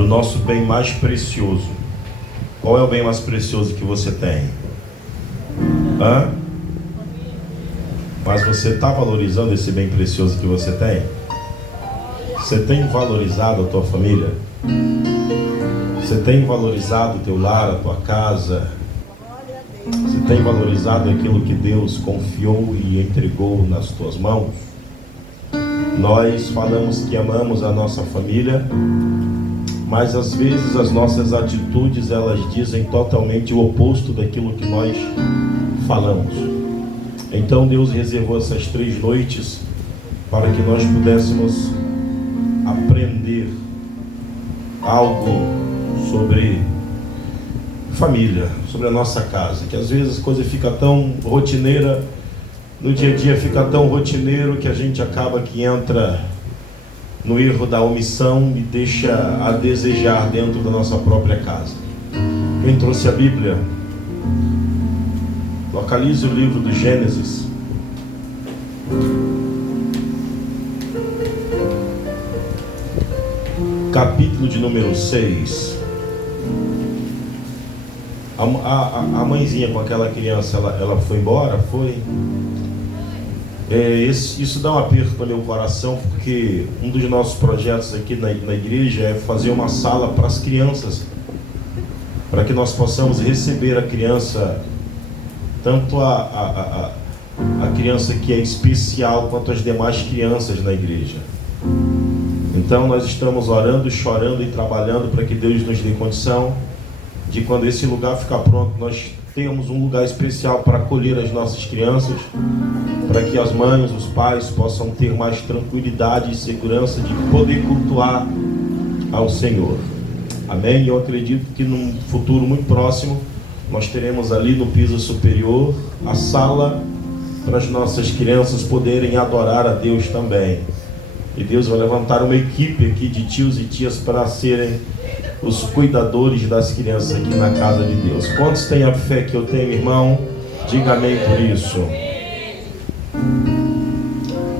do nosso bem mais precioso. Qual é o bem mais precioso que você tem? Mas você está valorizando esse bem precioso que você tem? Você tem valorizado a tua família? Você tem valorizado o teu lar, a tua casa? Você tem valorizado aquilo que Deus confiou e entregou nas tuas mãos? Nós falamos que amamos a nossa família, mas às vezes as nossas atitudes, elas dizem totalmente o oposto daquilo que nós falamos. Então Deus reservou essas 3 noites para que nós pudéssemos aprender algo sobre família, sobre a nossa casa, que às vezes a coisa fica tão rotineira, no dia a dia fica tão rotineiro que a gente acaba que entra no erro da omissão e deixa a desejar dentro da nossa própria casa. Quem trouxe a Bíblia, localize o livro do Gênesis, capítulo de número 6. A mãezinha com aquela criança, ela foi embora? Foi? Isso dá um aperto no meu coração, porque um dos nossos projetos aqui na igreja é fazer uma sala para as crianças, para que nós possamos receber a criança, tanto a criança que é especial, quanto as demais crianças na igreja. Então nós estamos orando, chorando e trabalhando para que Deus nos dê condição de, quando esse lugar ficar pronto, nós temos um lugar especial para acolher as nossas crianças, para que as mães, os pais possam ter mais tranquilidade e segurança de poder cultuar ao Senhor. Amém? Eu acredito que num futuro muito próximo nós teremos ali no piso superior a sala para as nossas crianças poderem adorar a Deus também. E Deus vai levantar uma equipe aqui de tios e tias para serem os cuidadores das crianças aqui na casa de Deus. Quantos têm a fé que eu tenho, irmão? Diga amém por isso.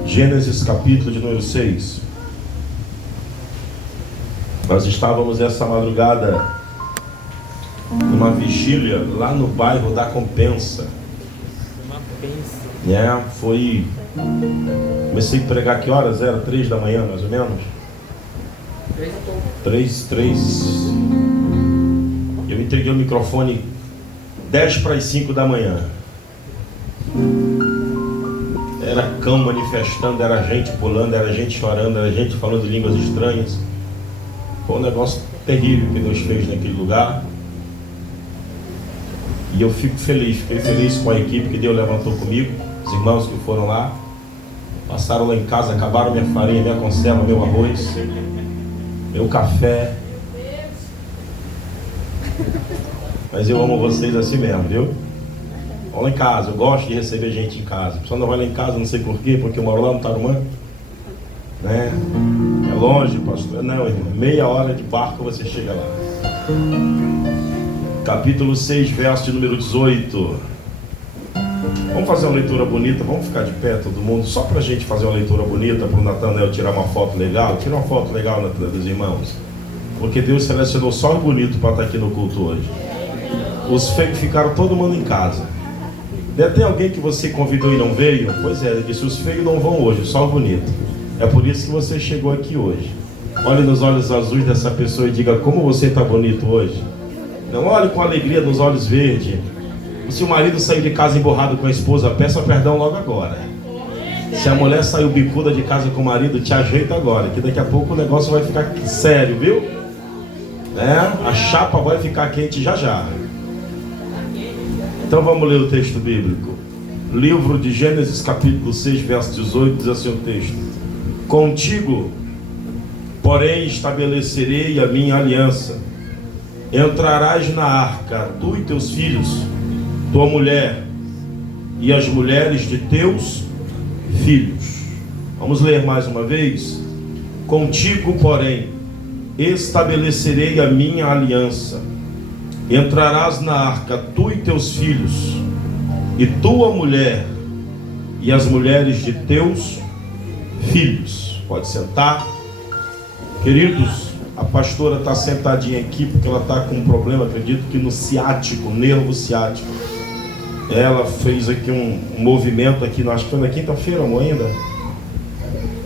Gênesis capítulo de número 6. Nós estávamos essa madrugada numa vigília lá no bairro da Compensa. Foi... Comecei a pregar, que horas era? 3 da manhã, mais ou menos? 3. Eu entreguei o microfone 10 para as 5 da manhã. Era cão manifestando, era gente pulando, era gente chorando, era gente falando línguas estranhas. Foi um negócio terrível que Deus fez naquele lugar. E eu fiquei feliz com a equipe que Deus levantou comigo, os irmãos que foram lá. Passaram lá em casa, acabaram minha farinha, minha conserva, meu arroz, meu café. Mas eu amo vocês assim mesmo, viu? Vão lá em casa, eu gosto de receber gente em casa. A pessoa não vai lá em casa, não sei porquê, porque eu moro lá no Tarumã, né? É longe, pastor. Não, irmão, meia hora de barco você chega lá. Capítulo 6, verso de número 18. Vamos fazer uma leitura bonita, vamos ficar de pé todo mundo, só para a gente fazer uma leitura bonita, para o Nathanael tirar uma foto legal. Tira uma foto legal, Nathanael, dos irmãos, porque Deus selecionou só o bonito para estar aqui no culto hoje. Os feios ficaram todo mundo em casa. Deve ter alguém que você convidou e não veio? Pois é, ele disse: os feios não vão hoje, só o bonito. É por isso que você chegou aqui hoje. Olhe nos olhos azuis dessa pessoa e diga: como você está bonito hoje. Não olhe com alegria nos olhos verdes. Se o marido sair de casa emborrado com a esposa, peça perdão logo agora. Se a mulher saiu bicuda de casa com o marido, te ajeita agora, que daqui a pouco o negócio vai ficar sério, viu? A chapa vai ficar quente já já. Então vamos ler o texto bíblico. Livro de Gênesis capítulo 6, verso 18, diz assim o texto: contigo, porém, estabelecerei a minha aliança. Entrarás na arca, tu e teus filhos, tua mulher e as mulheres de teus filhos. Vamos ler mais uma vez. Contigo, porém, estabelecerei a minha aliança. Entrarás na arca, tu e teus filhos, e tua mulher e as mulheres de teus filhos. Pode sentar. Queridos, A pastora está sentadinha aqui porque ela está com um problema, acredito que no ciático, nervo ciático. Ela fez aqui um movimento aqui, acho que foi na quinta-feira, amor, ainda?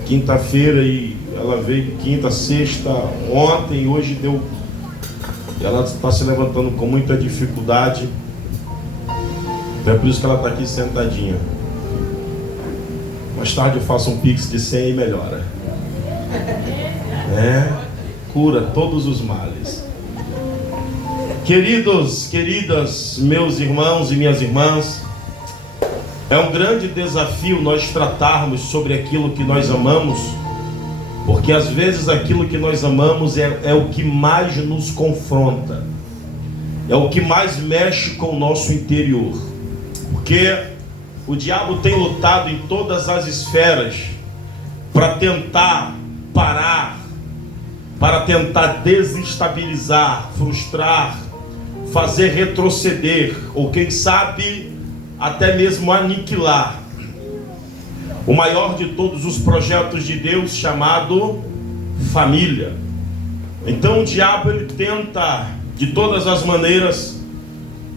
Quinta-feira, e ela veio quinta, sexta, ontem e hoje deu. Ela está se levantando com muita dificuldade. É por isso que ela está aqui sentadinha. Mais tarde eu faço um pix de 100 e melhora. Cura todos os males. Queridos, queridas, meus irmãos e minhas irmãs, é um grande desafio nós tratarmos sobre aquilo que nós amamos, porque às vezes aquilo que nós amamos é o que mais nos confronta, é o que mais mexe com o nosso interior, porque o diabo tem lutado em todas as esferas para tentar parar, para tentar desestabilizar, frustrar, fazer retroceder, ou quem sabe até mesmo aniquilar o maior de todos os projetos de Deus, chamado família. Então o diabo, ele tenta de todas as maneiras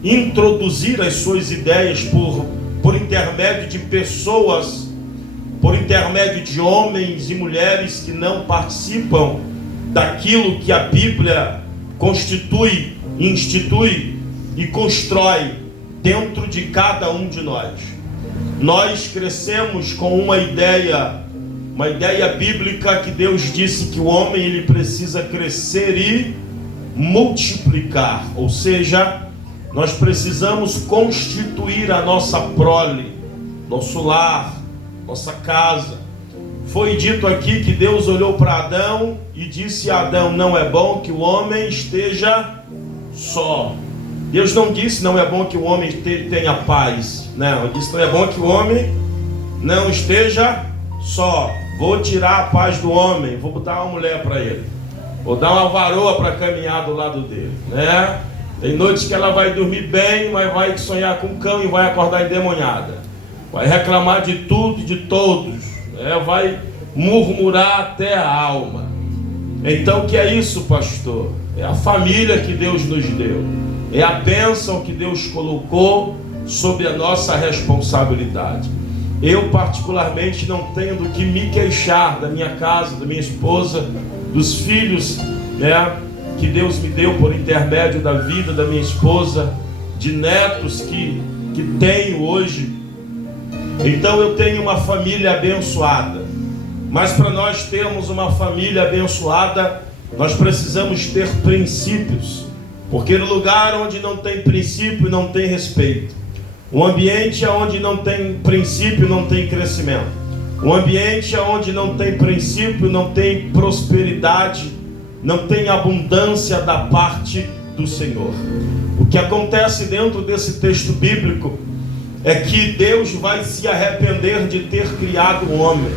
introduzir as suas ideias por intermédio de pessoas, por intermédio de homens e mulheres que não participam daquilo que a Bíblia constitui, institui e constrói dentro de cada um de nós. Nós crescemos com uma ideia bíblica que Deus disse que o homem ele precisa crescer e multiplicar, ou seja, nós precisamos constituir a nossa prole, nosso lar, nossa casa. Foi dito aqui que Deus olhou para Adão e disse a Adão: não é bom que o homem esteja só. Deus não disse não é bom que o homem tenha paz. Não, ele disse não é bom que o homem não esteja só. Vou tirar a paz do homem, vou botar uma mulher para ele, vou dar uma varoa para caminhar do lado dele, né? Tem noites que ela vai dormir bem, mas vai sonhar com cão e vai acordar endemoniada, vai reclamar de tudo e de todos, né? Vai murmurar até a alma. Então o que é isso, pastor? É a família que Deus nos deu, é a bênção que Deus colocou sobre a nossa responsabilidade. Eu particularmente não tenho do que me queixar da minha casa, da minha esposa, dos filhos, né, que Deus me deu por intermédio da vida da minha esposa, de netos que tenho hoje. Então eu tenho uma família abençoada. Mas para nós termos uma família abençoada, nós precisamos ter princípios. Porque no lugar onde não tem princípio, não tem respeito. Um ambiente onde não tem princípio, não tem crescimento. Um ambiente onde não tem princípio, não tem prosperidade, não tem abundância da parte do Senhor. O que acontece dentro desse texto bíblico é que Deus vai se arrepender de ter criado o homem.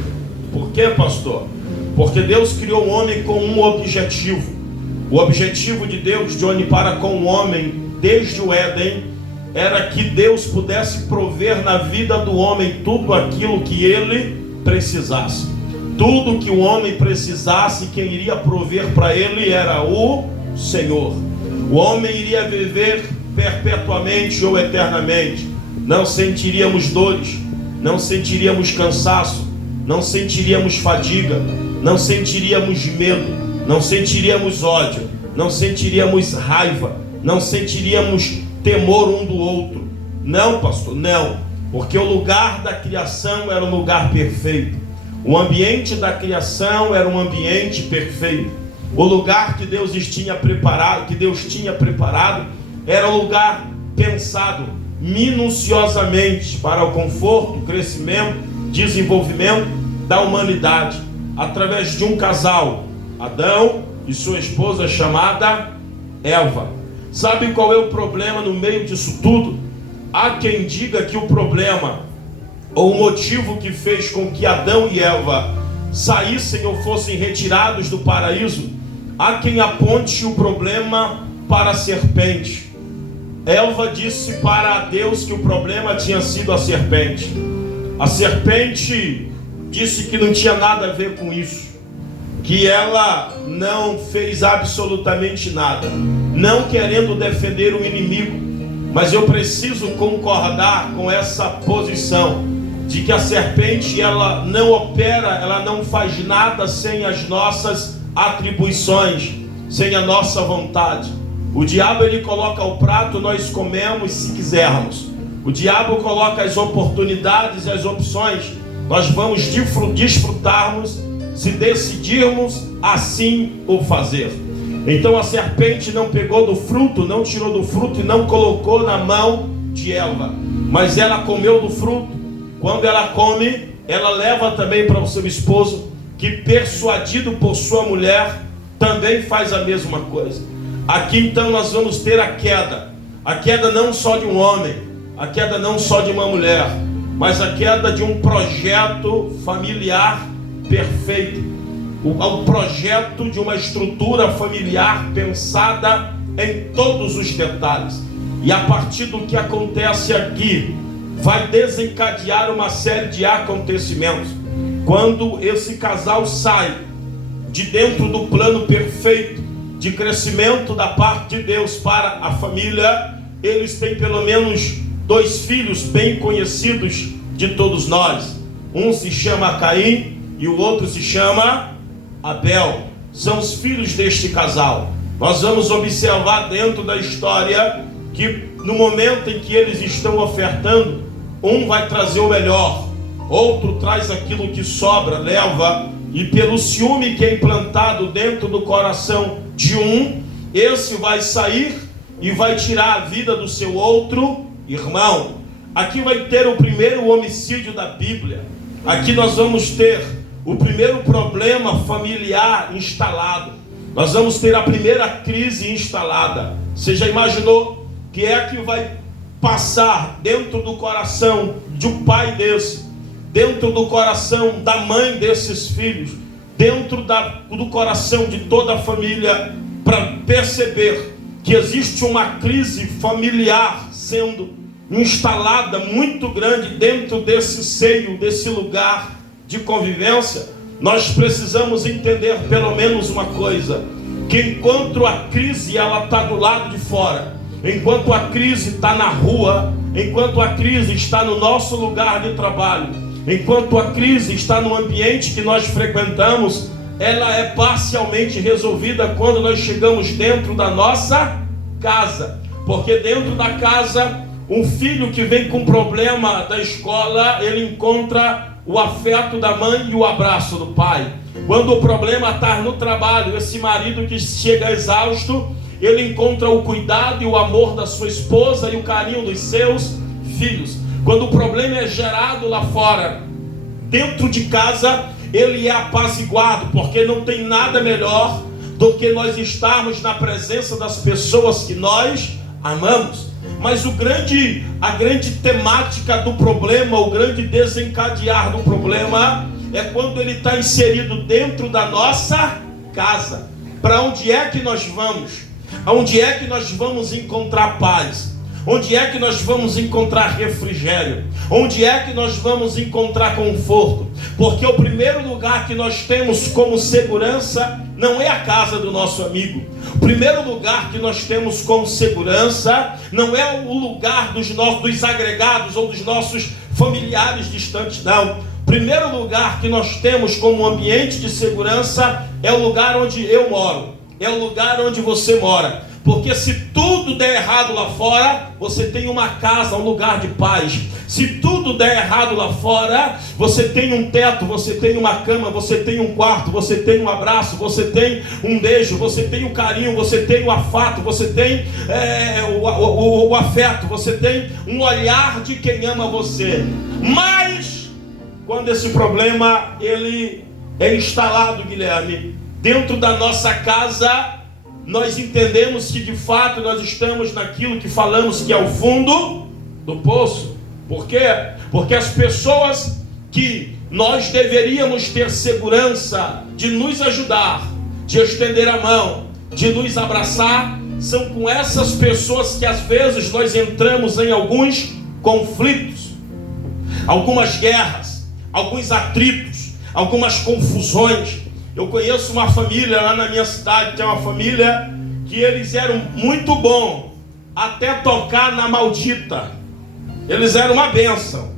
Por quê, pastor? Porque Deus criou o homem com um objetivo. O objetivo de Deus de olhar para com o homem desde o Éden era que Deus pudesse prover na vida do homem tudo aquilo que ele precisasse. Tudo que o homem precisasse, quem iria prover para ele era o Senhor. O homem iria viver perpetuamente ou eternamente. Não sentiríamos dores, não sentiríamos cansaço, não sentiríamos fadiga, não sentiríamos medo, não sentiríamos ódio, não sentiríamos raiva, não sentiríamos temor um do outro. Não, pastor, não, porque o lugar da criação era um lugar perfeito. O ambiente da criação era um ambiente perfeito. O lugar que Deus tinha preparado, era um lugar pensado minuciosamente para o conforto, crescimento, desenvolvimento da humanidade, através de um casal, Adão e sua esposa chamada Eva. Sabe qual é o problema no meio disso tudo? Há quem diga que o problema, ou o motivo que fez com que Adão e Eva saíssem ou fossem retirados do paraíso, há quem aponte o problema para a serpente. Eva disse para Deus que o problema tinha sido a serpente. A serpente disse que não tinha nada a ver com isso. que ela não fez absolutamente nada, não querendo defender o inimigo, mas eu preciso concordar com essa posição de que a serpente, ela não opera, ela não faz nada sem as nossas atribuições, sem a nossa vontade. O diabo, ele coloca o prato, nós comemos se quisermos. O diabo coloca as oportunidades e as opções, nós vamos desfrutarmos se decidirmos assim o fazer. Então a serpente não pegou do fruto, não tirou do fruto e não colocou na mão de Eva, mas ela comeu do fruto. Quando ela come, ela leva também para o seu esposo, que persuadido por sua mulher, também faz a mesma coisa. Aqui então nós vamos ter a queda não só de um homem, a queda não só de uma mulher, mas a queda de um projeto familiar perfeito, o projeto de uma estrutura familiar pensada em todos os detalhes. E a partir do que acontece aqui, vai desencadear uma série de acontecimentos. Quando esse casal sai de dentro do plano perfeito de crescimento da parte de Deus para a família, eles têm pelo menos 2 filhos bem conhecidos de todos nós. Um se chama Caim e o outro se chama Abel. São os filhos deste casal. Nós vamos observar dentro da história que no momento em que eles estão ofertando, um vai trazer o melhor, outro traz aquilo que sobra, leva, e pelo ciúme que é implantado dentro do coração de um, esse vai sair e vai tirar a vida do seu outro irmão. Aqui vai ter o primeiro homicídio da Bíblia. Aqui nós vamos ter o primeiro problema familiar instalado. Nós vamos ter a primeira crise instalada. Você já imaginou que é que vai passar dentro do coração de um pai desse, dentro do coração da mãe desses filhos, dentro do coração de toda a família, para perceber que existe uma crise familiar sendo instalada muito grande dentro desse seio, desse lugar de convivência? Nós precisamos entender pelo menos uma coisa, que enquanto a crise ela está do lado de fora, enquanto a crise está na rua, enquanto a crise está no nosso lugar de trabalho, enquanto a crise está no ambiente que nós frequentamos, ela é parcialmente resolvida quando nós chegamos dentro da nossa casa. Porque dentro da casa, um filho que vem com problema da escola, ele encontra o afeto da mãe e o abraço do pai. Quando o problema está no trabalho, esse marido que chega exausto, ele encontra o cuidado e o amor da sua esposa e o carinho dos seus filhos. Quando o problema é gerado lá fora, dentro de casa, ele é apaziguado, porque não tem nada melhor do que nós estarmos na presença das pessoas que nós amamos. Mas a grande temática do problema, o grande desencadear do problema, é quando ele está inserido dentro da nossa casa. Para onde é que nós vamos? Onde é que nós vamos encontrar paz? Onde é que nós vamos encontrar refrigério? Onde é que nós vamos encontrar conforto? Porque o primeiro lugar que nós temos como segurança não é a casa do nosso amigo. O primeiro lugar que nós temos como segurança não é o lugar dos agregados ou dos nossos familiares distantes, não. O primeiro lugar que nós temos como ambiente de segurança é o lugar onde eu moro, é o lugar onde você mora. Porque se tudo der errado lá fora, você tem uma casa, um lugar de paz. Se tudo der errado lá fora, você tem um teto, você tem uma cama, você tem um quarto, você tem um abraço, você tem um beijo, você tem um carinho, você tem o afato, você tem o afeto, você tem um olhar de quem ama você. Mas, quando esse problema ele é instalado, Guilherme, dentro da nossa casa, nós entendemos que de fato nós estamos naquilo que falamos que é o fundo do poço. Por quê? Porque as pessoas que nós deveríamos ter segurança de nos ajudar, de estender a mão, de nos abraçar, são com essas pessoas que às vezes nós entramos em alguns conflitos, algumas guerras, alguns atritos, algumas confusões. Eu conheço uma família lá na minha cidade, que é uma família que eles eram muito bons até tocar na maldita. Eles eram uma bênção.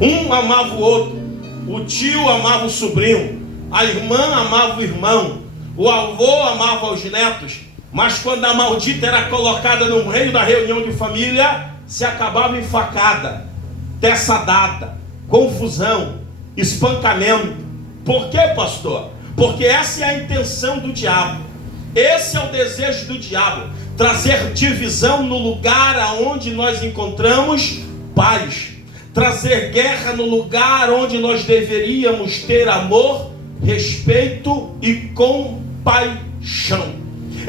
Um amava o outro. O tio amava o sobrinho. A irmã amava o irmão. O avô amava os netos. Mas quando a maldita era colocada no meio da reunião de família, se acabava em facada, teçadada, confusão, espancamento. Por quê, pastor? Porque essa é a intenção do diabo. Esse é o desejo do diabo. Trazer divisão no lugar aonde nós encontramos paz. Trazer guerra no lugar onde nós deveríamos ter amor, respeito e compaixão.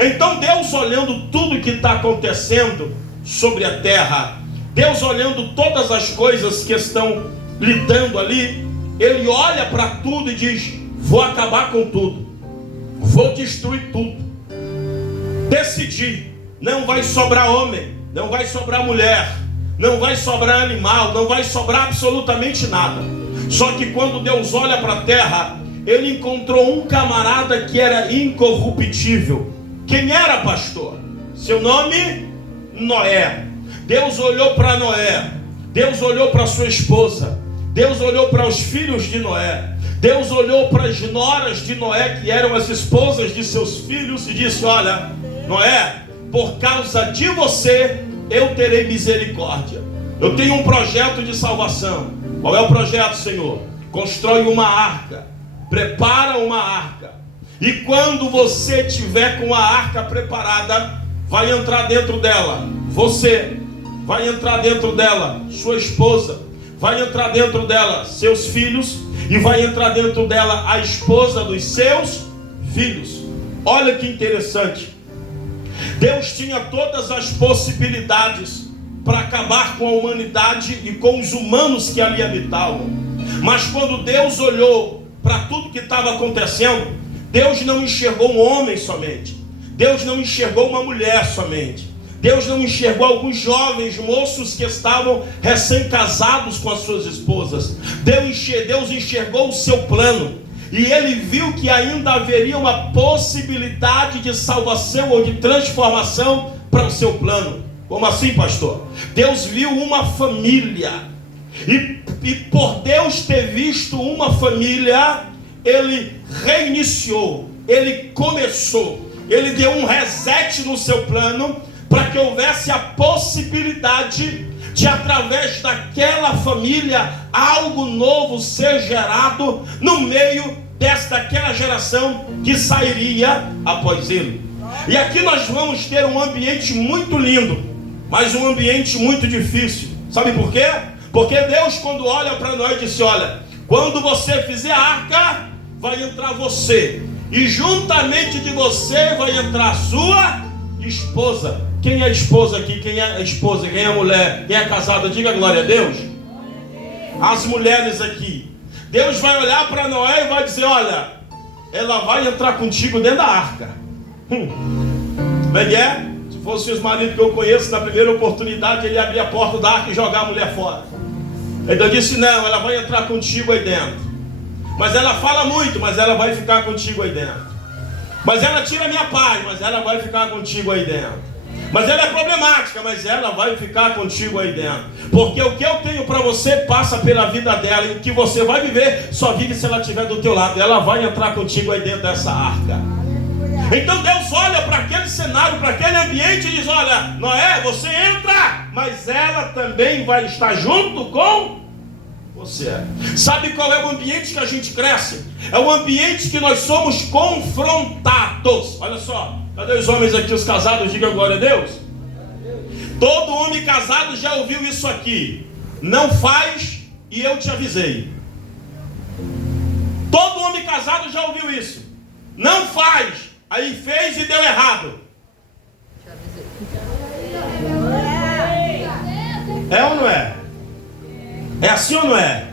Então Deus, olhando tudo que está acontecendo sobre a terra, Deus olhando todas as coisas que estão lidando ali, Ele olha para tudo e diz: vou acabar com tudo, vou destruir tudo. Decidi, não vai sobrar homem, não vai sobrar mulher, não vai sobrar animal, não vai sobrar absolutamente nada. Só que quando Deus olha para a terra, Ele encontrou um camarada que era incorruptível. Quem era, pastor? Seu nome? Noé. Deus olhou para Noé, Deus olhou para sua esposa, Deus olhou para os filhos de Noé, Deus olhou para as noras de Noé, que eram as esposas de seus filhos, e disse: olha, Noé, por causa de você, eu terei misericórdia. Eu tenho um projeto de salvação. Qual é o projeto, Senhor? Constrói uma arca, prepara uma arca, e quando você tiver com a arca preparada, vai entrar dentro dela você, vai entrar dentro dela sua esposa, vai entrar dentro dela seus filhos, e vai entrar dentro dela a esposa dos seus filhos. Olha que interessante. Deus tinha todas as possibilidades para acabar com a humanidade e com os humanos que ali habitavam. Mas quando Deus olhou para tudo que estava acontecendo, Deus não enxergou um homem somente. Deus não enxergou uma mulher somente. Deus não enxergou alguns jovens moços que estavam recém-casados com as suas esposas. Deus enxergou o seu plano. E Ele viu que ainda haveria uma possibilidade de salvação ou de transformação para o seu plano. Como assim, pastor? Deus viu uma família. E por Deus ter visto uma família, Ele reiniciou, Ele começou, Ele deu um reset no seu plano, para que houvesse a possibilidade de, através daquela família, algo novo ser gerado no meio daquela geração que sairia após ele. E aqui nós vamos ter um ambiente muito lindo, mas um ambiente muito difícil. Sabe por quê? Porque Deus, quando olha para nós, disse: olha, quando você fizer a arca, vai entrar você, e juntamente de você vai entrar a sua esposa. Quem é a esposa aqui? Quem é a esposa? Quem é a mulher? Quem é casada? Diga glória a Deus. As mulheres aqui. Deus vai olhar para Noé e vai dizer: olha, ela vai entrar contigo dentro da arca. Como é que é? Se fosse os maridos que eu conheço, na primeira oportunidade ele abria a porta da arca e jogar a mulher fora. Então eu disse: não, ela vai entrar contigo aí dentro. Mas ela fala muito, mas ela vai ficar contigo aí dentro. Mas ela tira a minha paz, mas ela vai ficar contigo aí dentro. Mas ela é problemática, mas ela vai ficar contigo aí dentro. Porque o que eu tenho para você passa pela vida dela, e o que você vai viver só vive se ela estiver do teu lado. Ela vai entrar contigo aí dentro dessa arca. Então Deus olha para aquele cenário, para aquele ambiente e diz: olha, Noé, você entra, mas ela também vai estar junto com você. Sabe qual é o ambiente que a gente cresce? É o ambiente que nós somos confrontados. Olha só, cadê os homens aqui, os casados? Digam glória a Deus. Todo homem casado já ouviu isso aqui: não faz e eu te avisei. Todo homem casado já ouviu isso: não faz, aí fez e deu errado. É ou não é? É assim ou não é?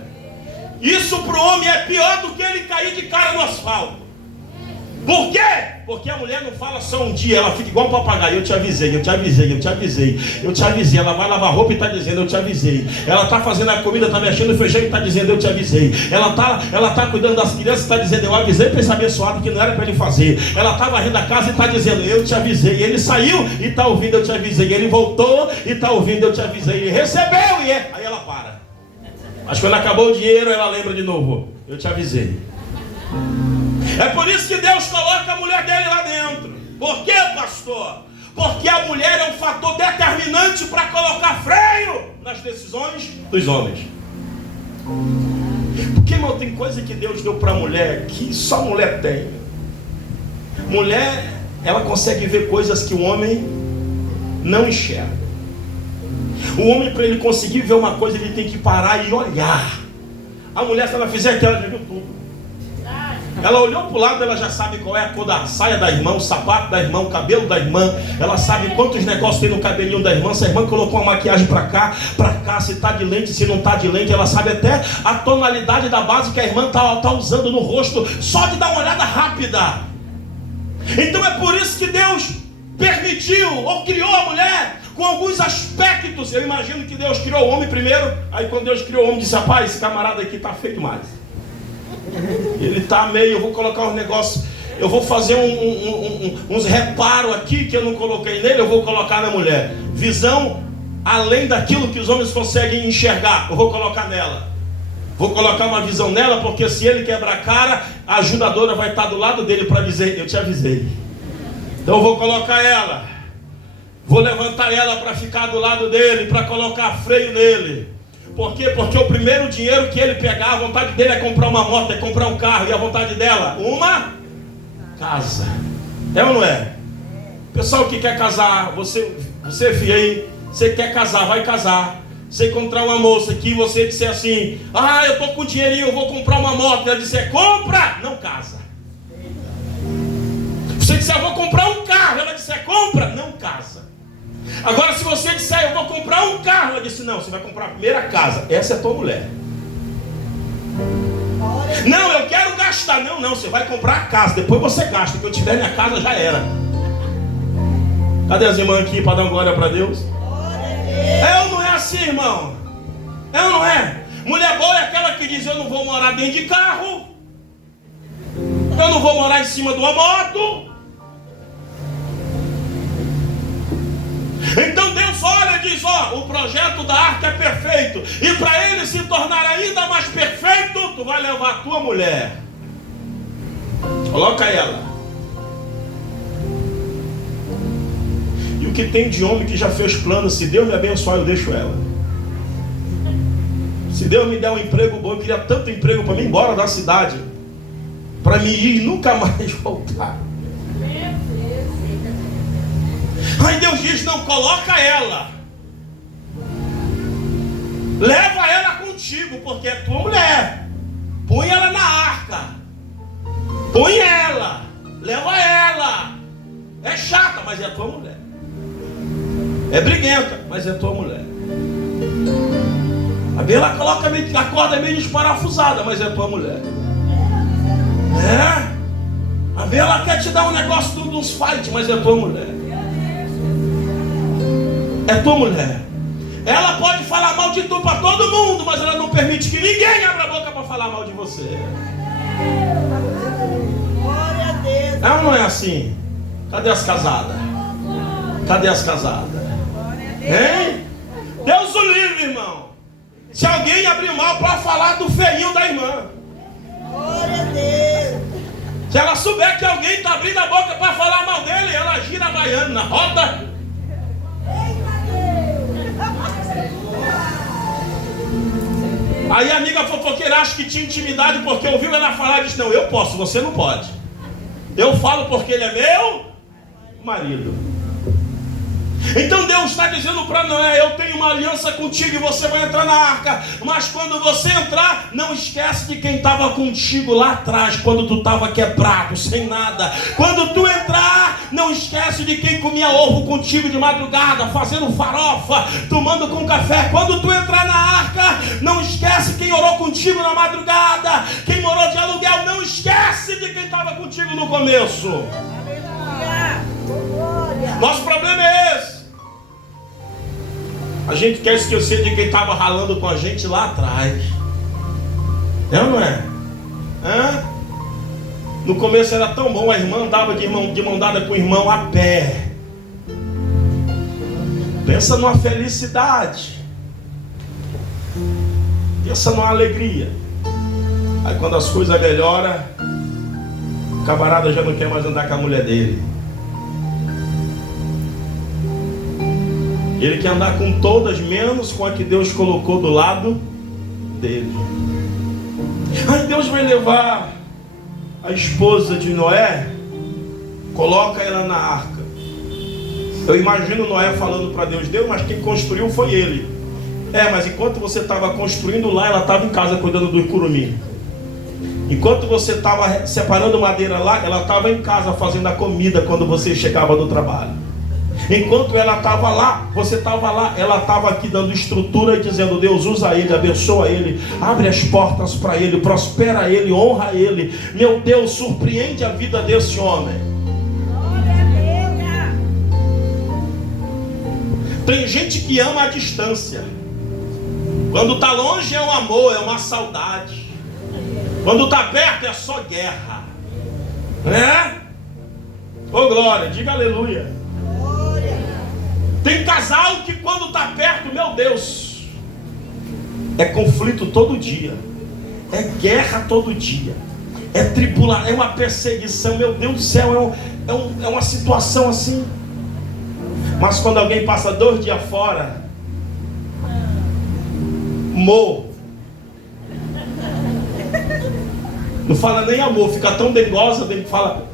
Isso para o homem é pior do que ele cair de cara no asfalto. Por quê? porque a mulher não fala só um dia, ela fica igual um papagaio. Eu te avisei, eu te avisei, eu te avisei, eu te avisei. Ela vai lavar roupa e está dizendo, eu te avisei. Ela está fazendo a comida, está mexendo no feijão e está dizendo, eu te avisei. Ela tá cuidando das crianças e está dizendo, eu avisei para esse abençoado que não era para ele fazer. Ela está varrendo a casa e está dizendo, eu te avisei. Ele saiu e está ouvindo, eu te avisei. Ele voltou e está ouvindo, eu te avisei. Ele recebeu e aí ela para. Mas quando acabou o dinheiro, ela lembra de novo, eu te avisei. É por isso que Deus coloca a mulher dele lá dentro. Por quê, pastor? Porque a mulher é um fator determinante para colocar freio nas decisões dos homens. Porque, irmão, tem coisa que Deus deu para a mulher que só a mulher tem. Mulher, ela consegue ver coisas que o homem não enxerga. O homem, para ele conseguir ver uma coisa, ele tem que parar e olhar. A mulher, se ela fizer aquilo, ela já viu tudo. Ela olhou para o lado, ela já sabe qual é a cor da saia da irmã, o sapato da irmã, o cabelo da irmã. Ela sabe quantos negócios tem no cabelinho da irmã. Se a irmã colocou uma maquiagem para cá, se está de lente, se não está de lente. Ela sabe até a tonalidade da base que a irmã está usando no rosto, só de dar uma olhada rápida. Então é por isso que Deus permitiu ou criou a mulher com alguns aspectos. Eu imagino que Deus criou o homem primeiro. Aí quando Deus criou o homem, disse, rapaz, esse camarada aqui está feio demais. Ele está meio, eu vou colocar uns negócios, eu vou fazer uns reparos aqui que eu não coloquei nele, eu vou colocar na mulher. Visão além daquilo que os homens conseguem enxergar, eu vou colocar nela. Vou colocar uma visão nela, porque se ele quebrar a cara, a ajudadora vai estar do lado dele para dizer, eu te avisei. Então eu vou colocar ela, vou levantar ela para ficar do lado dele, para colocar freio nele. Por quê? Porque o primeiro dinheiro que ele pegar, a vontade dele é comprar uma moto, é comprar um carro. E a vontade dela, uma casa. É ou não é? Pessoal que quer casar, você filho aí, você quer casar, vai casar. Você encontrar uma moça que você disser assim, eu estou com dinheirinho, eu vou comprar uma moto. Ela disser, compra, não casa. Você disser, eu vou comprar um carro. Ela disser, compra, não casa. Agora, se você disser, eu vou comprar um carro, ela disse, não, você vai comprar a primeira casa. Essa é a tua mulher. Não, eu quero gastar. Não, você vai comprar a casa. Depois você gasta. Que eu tiver minha casa, já era. Cadê as irmãs aqui para dar glória para Deus? É ou não é assim, irmão? É ou não é? Mulher boa é aquela que diz, eu não vou morar dentro de carro. Eu não vou morar em cima de uma moto. Então Deus olha e diz, o projeto da arca é perfeito. E para ele se tornar ainda mais perfeito, tu vai levar a tua mulher. Coloca ela. E o que tem de homem que já fez planos, se Deus me abençoar, eu deixo ela. Se Deus me der um emprego bom, eu queria tanto emprego para mim ir embora da cidade, para me ir e nunca mais voltar. Aí Deus diz, não, coloca ela. Leva ela contigo, porque é tua mulher. Põe ela na arca. Põe ela. Leva ela. É chata, mas é tua mulher. É briguenta, mas é tua mulher. A Bela acorda meio desparafusada, mas é tua mulher. A Bela quer te dar um negócio dos fight, mas é tua mulher. É tua mulher. Ela pode falar mal de tu para todo mundo, mas ela não permite que ninguém abra a boca para falar mal de você. Glória a Deus. É ou não é assim? Cadê as casadas? Cadê as casadas? Hein? Deus o livre, irmão. Se alguém abrir mal para falar do feinho da irmã. Glória a Deus. Se ela souber que alguém está abrindo a boca para falar mal dele, ela gira a baiana na roda. Aí a amiga fofoqueira acha que tinha intimidade porque ouviu ela falar e disse, não, eu posso, você não pode. Eu falo porque ele é meu marido. Então Deus está dizendo para Noé, eu tenho uma aliança contigo e você vai entrar na arca. Mas quando você entrar, não esquece de quem estava contigo lá atrás, quando tu estava quebrado, sem nada. Quando tu entrar, não esquece de quem comia ovo contigo de madrugada, fazendo farofa, tomando com café. Quando tu entrar na arca, não esquece quem orou contigo na madrugada, quem morou de aluguel. Não esquece de quem estava contigo no começo. Nosso problema é esse. A gente quer esquecer de quem estava ralando com a gente lá atrás. É ou não é? Hã? No começo era tão bom, a irmã andava de mão dada com o irmão a pé. Pensa numa felicidade. Pensa numa alegria. Aí quando as coisas melhoram, o camarada já não quer mais andar com a mulher dele. Ele quer andar com todas, menos com a que Deus colocou do lado dele. Aí Deus vai levar a esposa de Noé, coloca ela na arca. Eu imagino Noé falando para Deus: Deus, mas quem construiu foi ele. Mas enquanto você estava construindo lá, ela estava em casa cuidando do curumim. Enquanto você estava separando madeira lá, ela estava em casa fazendo a comida quando você chegava do trabalho. Enquanto ela estava lá, você estava lá, ela estava aqui dando estrutura e dizendo: Deus, usa ele, abençoa ele, abre as portas para ele, prospera ele, honra ele. Meu Deus, surpreende a vida desse homem. Tem gente que ama a distância. Quando está longe é um amor, é uma saudade. Quando está perto é só guerra. Né? Ô glória, diga aleluia. Tem casal que quando está perto, meu Deus, é conflito todo dia, é guerra todo dia, é tribulação, é uma perseguição, meu Deus do céu, é uma situação assim. Mas quando alguém passa 2 dias fora, não fala nem amor, fica tão dengosa, fala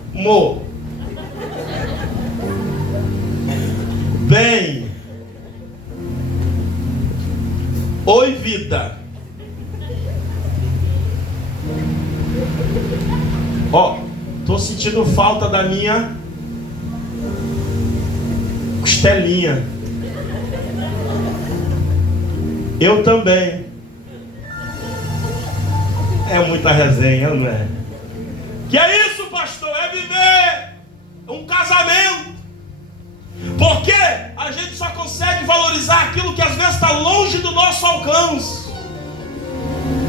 bem, oi vida. Tô sentindo falta da minha costelinha. Eu também. É muita resenha, não é? Que é isso, pastor? É viver um casamento. Porque a gente só consegue valorizar aquilo que às vezes está longe do nosso alcance,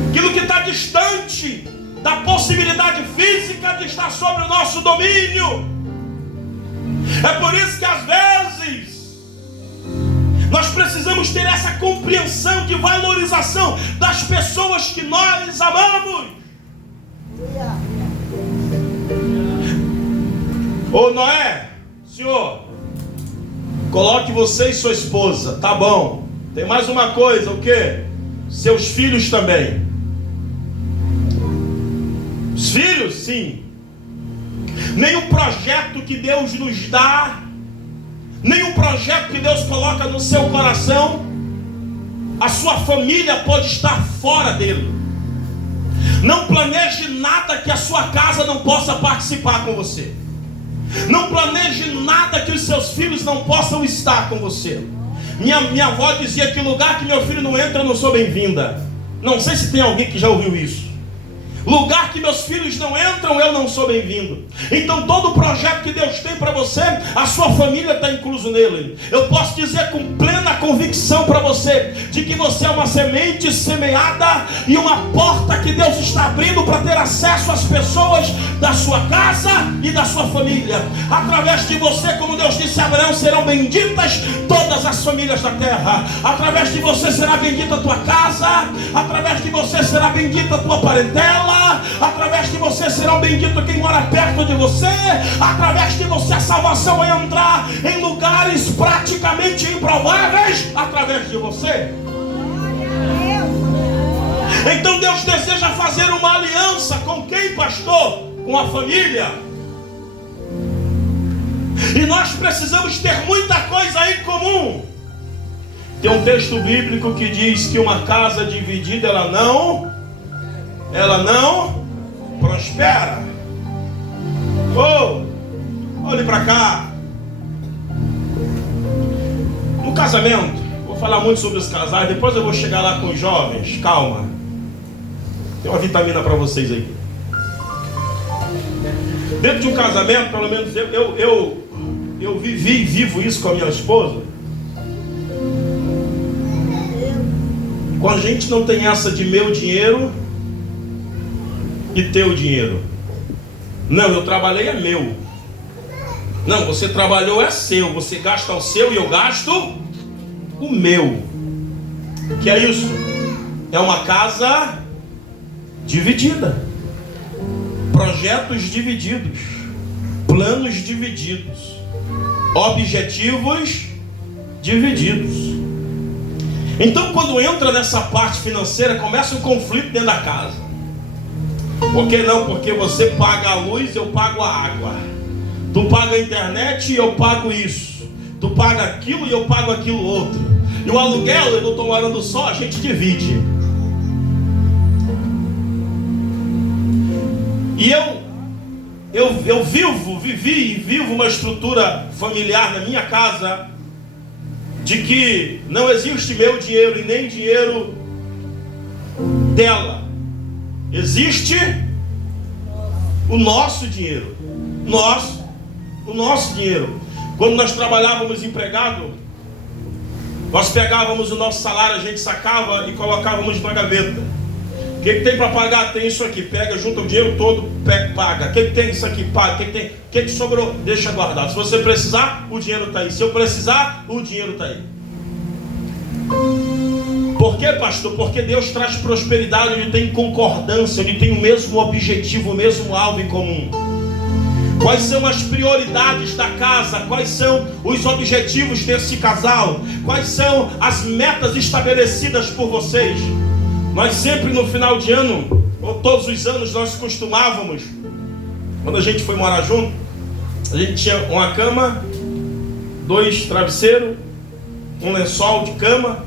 aquilo que está distante da possibilidade física de estar sobre o nosso domínio. É por isso que às vezes nós precisamos ter essa compreensão de valorização das pessoas que nós amamos. Ô Noé, senhor, coloque você e sua esposa, tá bom. Tem mais uma coisa, o quê? Seus filhos também. Os filhos, sim. Nenhum projeto que Deus nos dá, nenhum projeto que Deus coloca no seu coração, a sua família pode estar fora dele. Não planeje nada que a sua casa não possa participar com você. Não planeje nada que os seus filhos não possam estar com você. Minha avó dizia que lugar que meu filho não entra, eu não sou bem-vinda. Não sei se tem alguém que já ouviu isso. Lugar que meus filhos não entram, eu não sou bem-vindo. Então todo projeto que Deus tem para você, a sua família está incluso nele. Eu posso dizer com plena convicção para você, de que você é uma semente semeada e uma porta que Deus está abrindo para ter acesso às pessoas da sua casa e da sua família. Através de você, como Deus disse a Abraão, serão benditas todas as famílias da terra. Através de você será bendita a tua casa, através de você será bendita a tua parentela, através de você serão benditos quem mora perto de você, através de você a salvação vai entrar em lugares praticamente improváveis, através de você. Então Deus deseja fazer uma aliança com quem, pastor? Com a família. E nós precisamos ter muita coisa em comum. Tem um texto bíblico que diz que uma casa dividida ela não prospera. Olhe para cá. No casamento, vou falar muito sobre os casais, depois eu vou chegar lá com os jovens. Calma, tem uma vitamina para vocês aí. Dentro de um casamento, pelo menos eu vivi e vivo isso com a minha esposa. Quando a gente não tem essa de meu dinheiro e teu dinheiro. Não, eu trabalhei é meu. Não, você trabalhou é seu. Você gasta o seu e eu gasto o meu. O que é isso? É uma casa dividida. Projetos divididos. Planos divididos. Objetivos divididos. Então, quando entra nessa parte financeira, começa um conflito dentro da casa. Por que não? Porque você paga a luz, eu pago a água. Tu paga a internet e eu pago isso. Tu paga aquilo e eu pago aquilo outro. E o aluguel, eu não estou morando só, a gente divide. E eu vivi e vivo uma estrutura familiar na minha casa de que não existe meu dinheiro e nem dinheiro dela. Existe o nosso dinheiro. O nosso dinheiro. Quando nós trabalhávamos empregado, nós pegávamos o nosso salário, a gente sacava e colocávamos na gaveta. O que tem para pagar? Tem isso aqui. Pega, junta o dinheiro todo, paga. O que tem isso aqui? Paga. O que sobrou? Deixa guardado. Se você precisar, o dinheiro está aí. Se eu precisar, o dinheiro está aí. Por quê, pastor? Porque Deus traz prosperidade onde tem concordância, onde tem o mesmo objetivo, o mesmo alvo em comum. Quais são as prioridades da casa? Quais são os objetivos desse casal? Quais são as metas estabelecidas por vocês? Nós sempre no final de ano, ou todos os anos, nós costumávamos, quando a gente foi morar junto, a gente tinha uma cama, 2 travesseiros, um lençol de cama,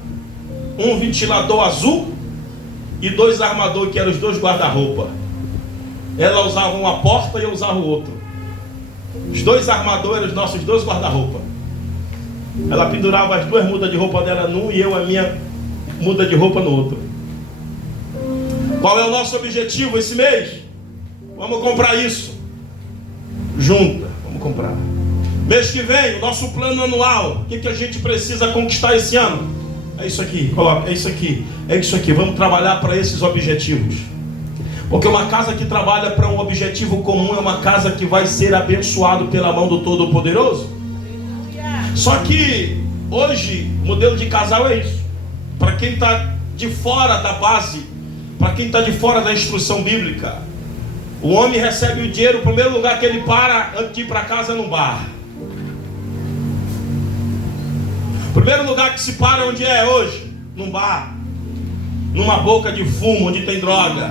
um ventilador azul e 2 armadores, que eram os 2 guarda-roupa. Ela usava uma porta e eu usava o outro. Os 2 armadores eram os nossos 2 guarda-roupa. Ela pendurava as 2 mudas de roupa dela num e eu a minha muda de roupa no outro. Qual é o nosso objetivo esse mês? Vamos comprar isso. Junta, vamos comprar. Mês que vem, o nosso plano anual. O que a gente precisa conquistar esse ano? É isso aqui, coloca, é isso aqui, é isso aqui. Vamos trabalhar para esses objetivos. Porque uma casa que trabalha para um objetivo comum é uma casa que vai ser abençoado pela mão do Todo-Poderoso. Só que hoje, o modelo de casal é isso. Para quem está de fora da base, para quem está de fora da instrução bíblica, o homem recebe o dinheiro, o primeiro lugar que ele para antes de ir para casa é no bar. O primeiro lugar que se para onde é hoje? Num bar. Numa boca de fumo, onde tem droga.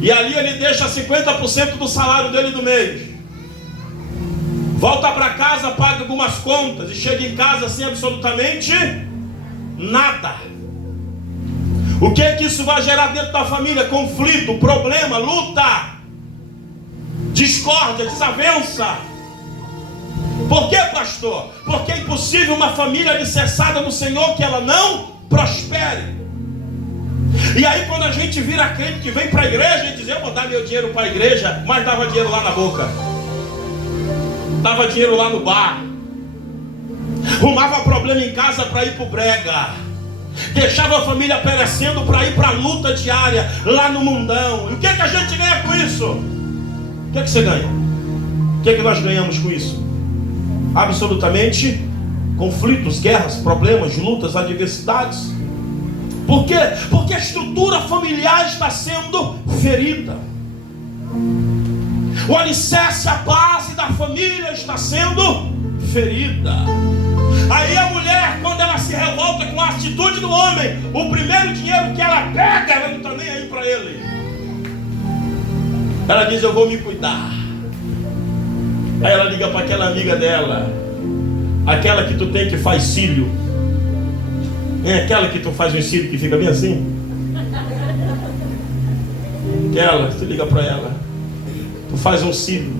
E ali ele deixa 50% do salário dele do mês. Volta para casa, paga algumas contas e chega em casa sem absolutamente nada. O que é que isso vai gerar dentro da família? Conflito, problema, luta, discórdia, desavença. Por que, pastor? Porque é impossível uma família alicerçada no Senhor que ela não prospere. E aí quando a gente vira crente que vem para a igreja e diz, eu vou dar meu dinheiro para a igreja, mas dava dinheiro lá na boca, dava dinheiro lá no bar, arrumava problema em casa para ir para o brega, deixava a família perecendo para ir para a luta diária lá no mundão. E o que é que a gente ganha com isso? O que é que você ganha? O que é que nós ganhamos com isso? Absolutamente conflitos, guerras, problemas, lutas, adversidades. Por quê? Porque a estrutura familiar está sendo ferida. O alicerce, a base da família está sendo ferida. Aí a mulher, quando ela se revolta com a atitude do homem, o primeiro dinheiro que ela pega, ela não está nem aí para ele. Ela diz, eu vou me cuidar. Aí ela liga para aquela amiga dela, aquela que tu tem que faz cílio. É aquela que tu faz um cílio que fica bem assim? Aquela que tu liga para ela, tu faz um cílio.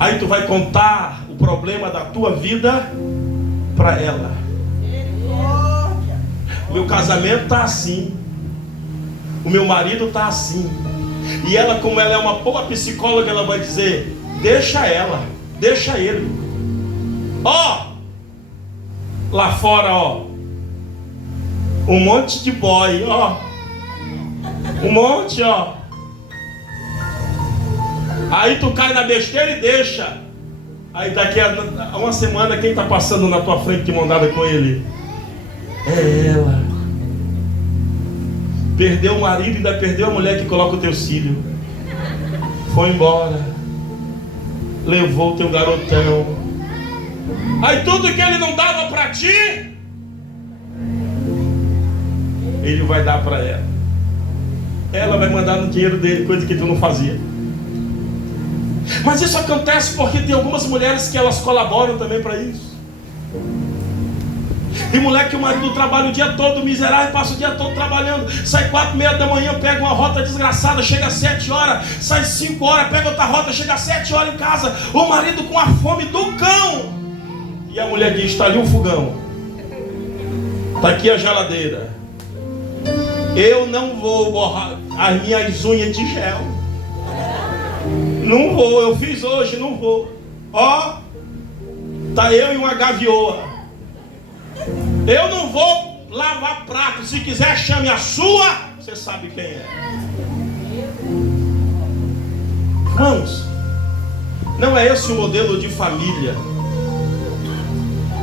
Aí tu vai contar o problema da tua vida para ela. O meu casamento está assim, o meu marido está assim. E ela, como ela é uma boa psicóloga, ela vai dizer, deixa ela, deixa ele. Ó, lá fora, ó, um monte de boy, ó, um monte, ó. Aí tu cai na besteira e deixa. Aí daqui a uma semana, quem está passando na tua frente de mão dada com ele? É ela. Perdeu o marido e ainda perdeu a mulher que coloca o teu cílio. Foi embora. Levou o teu garotão. Aí tudo que ele não dava para ti, ele vai dar para ela. Ela vai mandar no dinheiro dele, coisa que tu não fazia. Mas isso acontece porque tem algumas mulheres que elas colaboram também para isso. Tem mulher que o marido trabalha o dia todo, miserável, passa o dia todo trabalhando, sai 4:30 da manhã, pega uma rota desgraçada, chega às 7 horas, sai 5 horas, pega outra rota, chega às 7 horas em casa, o marido com a fome do cão. E a mulher diz: está ali o fogão, está aqui a geladeira, eu não vou borrar as minhas unhas de gel, não vou, eu fiz hoje, não vou. Ó, tá eu e uma gavioa. Eu não vou lavar prato. Se quiser, chame a sua. Você sabe quem é. Vamos. Não é esse o modelo de família.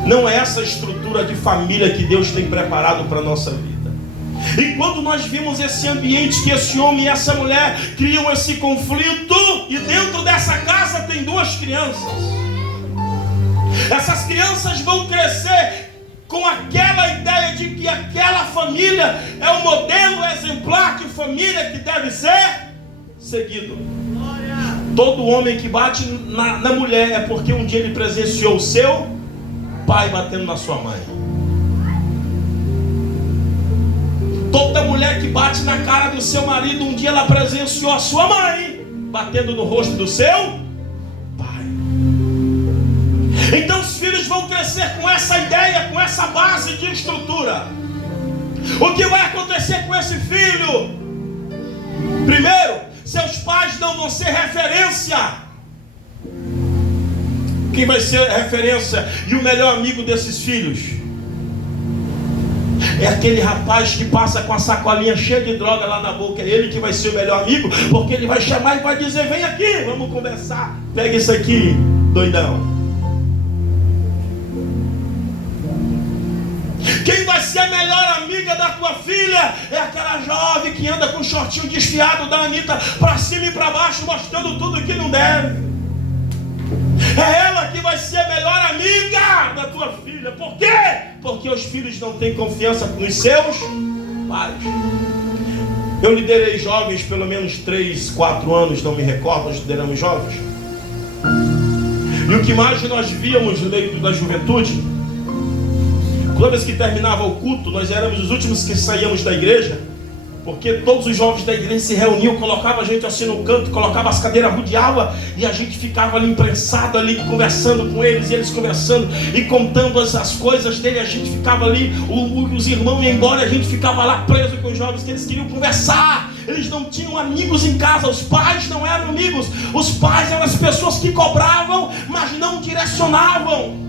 Não é essa estrutura de família que Deus tem preparado para a nossa vida. E quando nós vimos esse ambiente que esse homem e essa mulher criam esse conflito, e dentro dessa casa tem 2 crianças. Essas crianças vão crescer com aquela ideia de que aquela família é o modelo exemplar de família que deve ser seguido. Todo homem que bate na mulher é porque um dia ele presenciou o seu pai batendo na sua mãe. Toda mulher que bate na cara do seu marido, um dia ela presenciou a sua mãe batendo no rosto do seu pai. Então os filhos vão crescer com essa ideia, com essa base de estrutura. O que vai acontecer com esse filho? Primeiro, seus pais não vão ser referência. Quem vai ser referência e o melhor amigo desses filhos? É aquele rapaz que passa com a sacolinha cheia de droga lá na boca. É ele que vai ser o melhor amigo, porque ele vai chamar e vai dizer: vem aqui, vamos conversar. Pega isso aqui, doidão. Quem vai ser a melhor amiga da tua filha? É aquela jovem que anda com o shortinho desfiado da Anitta pra cima e pra baixo, mostrando tudo que não deve. É ela que vai ser a melhor amiga da tua filha. Por quê? Porque os filhos não têm confiança nos seus pais. Eu liderei jovens pelo menos 3, 4 anos, não me recordo, nós lideramos jovens. E o que mais nós víamos no meio da juventude, toda vez que terminava o culto, nós éramos os últimos que saíamos da igreja, porque todos os jovens da igreja se reuniam, colocavam a gente assim no canto, colocavam as cadeiras, rodeava, e a gente ficava ali imprensado, ali conversando com eles, e eles conversando e contando as coisas dele. A gente ficava ali, os irmãos iam embora, a gente ficava lá preso com os jovens, que eles queriam conversar. Eles não tinham amigos em casa, os pais não eram amigos, os pais eram as pessoas que cobravam, mas não direcionavam.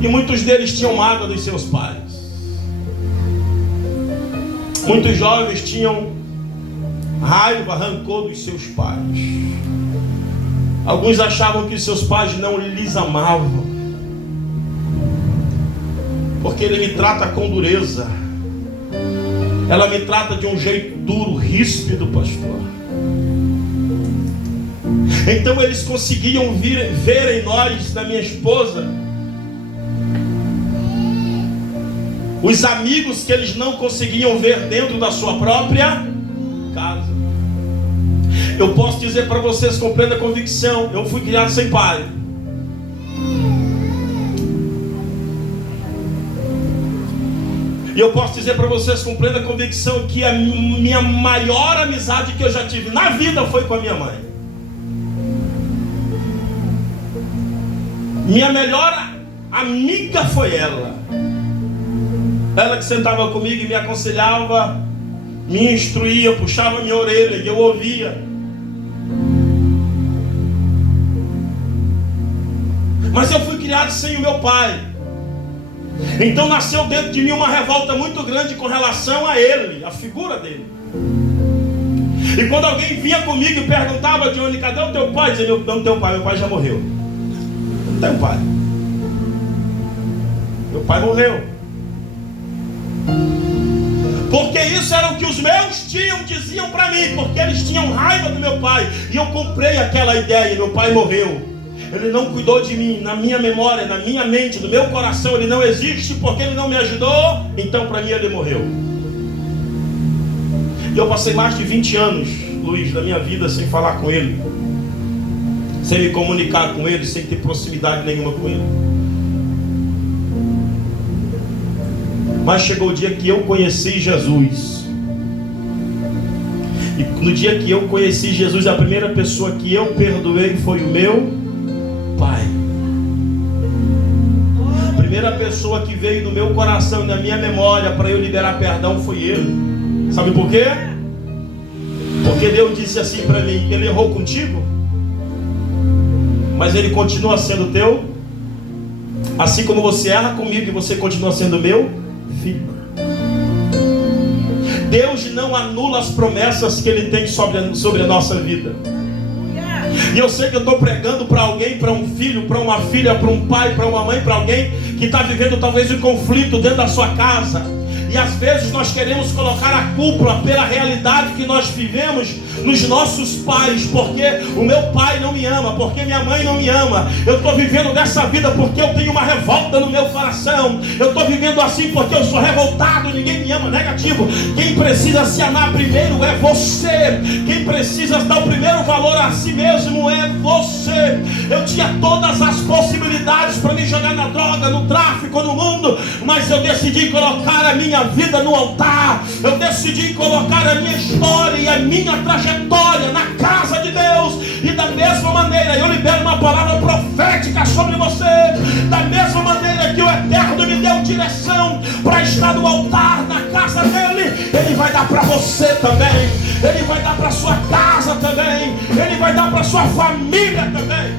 E muitos deles tinham mágoa dos seus pais. Muitos jovens tinham raiva, rancor dos seus pais. Alguns achavam que seus pais não lhes amavam, porque ele me trata com dureza, ela me trata de um jeito duro, ríspido, pastor. Então eles conseguiam ver em nós, na minha esposa, os amigos que eles não conseguiam ver dentro da sua própria casa. Eu posso dizer para vocês com plena convicção, eu fui criado sem pai. E eu posso dizer para vocês com plena convicção que a minha maior amizade que eu já tive na vida foi com a minha mãe. Minha melhor amiga foi ela. Ela que sentava comigo e me aconselhava, me instruía, puxava minha orelha e eu ouvia. Mas eu fui criado sem o meu pai. Então nasceu dentro de mim uma revolta muito grande com relação a ele, a figura dele. E quando alguém vinha comigo e perguntava, Johnny, cadê o teu pai? Eu dizia, não tenho pai, meu pai já morreu. Eu não tenho pai. Meu pai morreu. Porque isso era o que os meus tios diziam para mim, porque eles tinham raiva do meu pai. E eu comprei aquela ideia, meu pai morreu. Ele não cuidou de mim, na minha memória, na minha mente, no meu coração, ele não existe porque ele não me ajudou, então para mim ele morreu. E eu passei mais de 20 anos, Luiz, da minha vida sem falar com ele, sem me comunicar com ele, sem ter proximidade nenhuma com ele. Mas chegou o dia que eu conheci Jesus. E no dia que eu conheci Jesus, a primeira pessoa que eu perdoei foi o meu pai. A primeira pessoa que veio no meu coração e na minha memória para eu liberar perdão foi ele. Sabe por quê? Porque Deus disse assim para mim: ele errou contigo, mas ele continua sendo teu, assim como você erra comigo e você continua sendo meu filho. Deus não anula as promessas que ele tem sobre a nossa vida. E eu sei que eu estou pregando para alguém, para um filho, para uma filha, para um pai, para uma mãe, para alguém que está vivendo talvez um conflito dentro da sua casa. E às vezes nós queremos colocar a culpa pela realidade que nós vivemos nos nossos pais, porque o meu pai não me ama, porque minha mãe não me ama. Eu estou vivendo dessa vida porque eu tenho uma revolta no meu coração. Eu estou vivendo assim porque eu sou revoltado, ninguém me ama. Negativo. Quem precisa se amar primeiro é você. Quem precisa dar o primeiro valor a si mesmo é você. Eu tinha todas as possibilidades para me jogar na droga, no tráfico, no mundo, mas eu decidi colocar a minha vida no altar. Eu decidi colocar a minha história e a minha trajetória na casa de Deus. E da mesma maneira eu libero uma palavra profética sobre você. Da mesma maneira que o Eterno me deu direção para estar no altar na casa dele, ele vai dar para você também. Ele vai dar para sua casa também. Ele vai dar para sua família também.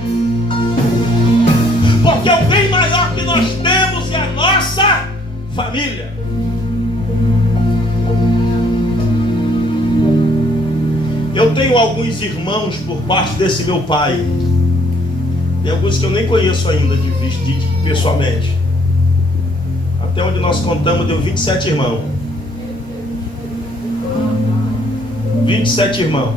Porque o bem maior que nós temos é a nossa família. Eu tenho alguns irmãos por parte desse meu pai. Tem alguns que eu nem conheço ainda pessoalmente. Até onde nós contamos deu 27 irmãos. 27 irmãos.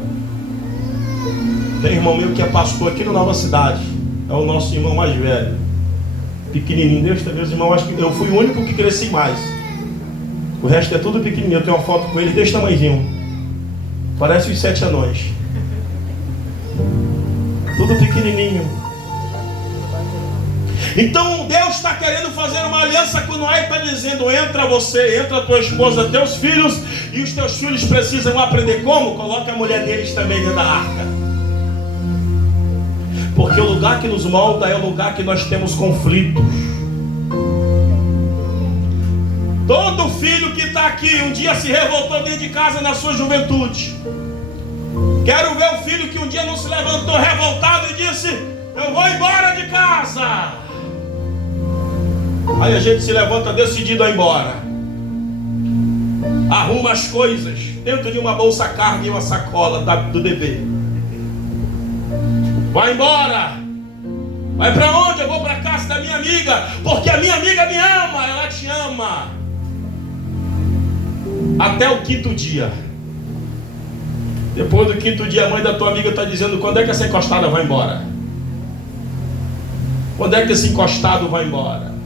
Tem irmão meu que é pastor aqui na Nova Cidade. É o nosso irmão mais velho. Pequenininho. Deus tem meus irmãos. Acho que eu fui o único que cresci mais. O resto é tudo pequenininho. Eu tenho uma foto com ele desse tamanhozinho. Parece os 7 anões. Tudo pequenininho. Então Deus está querendo fazer uma aliança com Noé. Está dizendo: entra você, entra tua esposa, teus filhos. E os teus filhos precisam aprender como? Coloca a mulher deles também dentro da arca. Porque o lugar que nos molda é o lugar que nós temos conflitos. Todo filho que está aqui um dia se revoltou dentro de casa na sua juventude. Quero ver o filho que um dia não se levantou revoltado e disse: eu vou embora de casa. Aí a gente se levanta decidido a ir embora. Arruma as coisas dentro de uma bolsa carga e uma sacola do bebê. Vai embora. Vai para onde? Eu vou para a casa da minha amiga, porque a minha amiga me ama, ela te ama. Até o 5º dia. Depois do 5º dia, a mãe da tua amiga está dizendo: quando é que essa encostada vai embora? Quando é que esse encostado vai embora?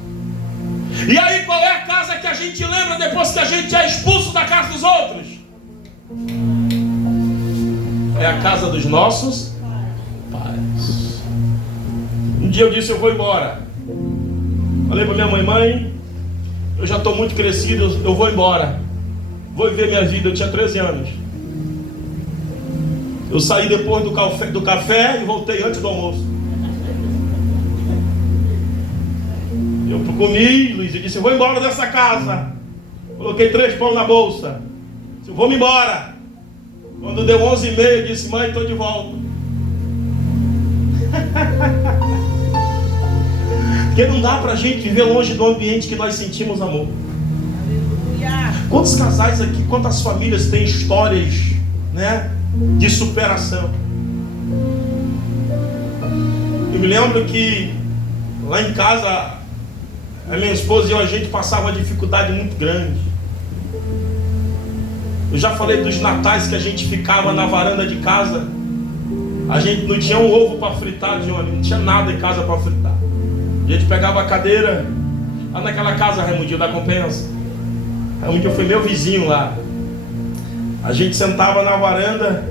E aí, qual é a casa que a gente lembra depois que a gente é expulso da casa dos outros? É a casa dos nossos pais. Um dia eu disse: eu vou embora. Falei para minha mãe: mãe, eu já estou muito crescido, eu vou embora. Vou viver minha vida. Eu tinha 13 anos. Eu saí depois do café e voltei antes do almoço. Eu comi, Luiz, e disse: eu vou embora dessa casa. Coloquei 3 pão na bolsa. Disse: eu vou me embora. Quando deu 11h30, eu disse: mãe, estou de volta. Porque não dá para a gente viver longe do ambiente que nós sentimos amor. Quantos casais aqui, quantas famílias têm histórias, né, de superação? Eu me lembro que lá em casa, a minha esposa e eu, a gente passava uma dificuldade muito grande. Eu já falei dos natais que a gente ficava na varanda de casa. A gente não tinha um ovo para fritar, não tinha nada em casa para fritar. A gente pegava a cadeira, lá naquela casa, Raimundinho, da Compensa. Raimundinho foi meu vizinho lá. A gente sentava na varanda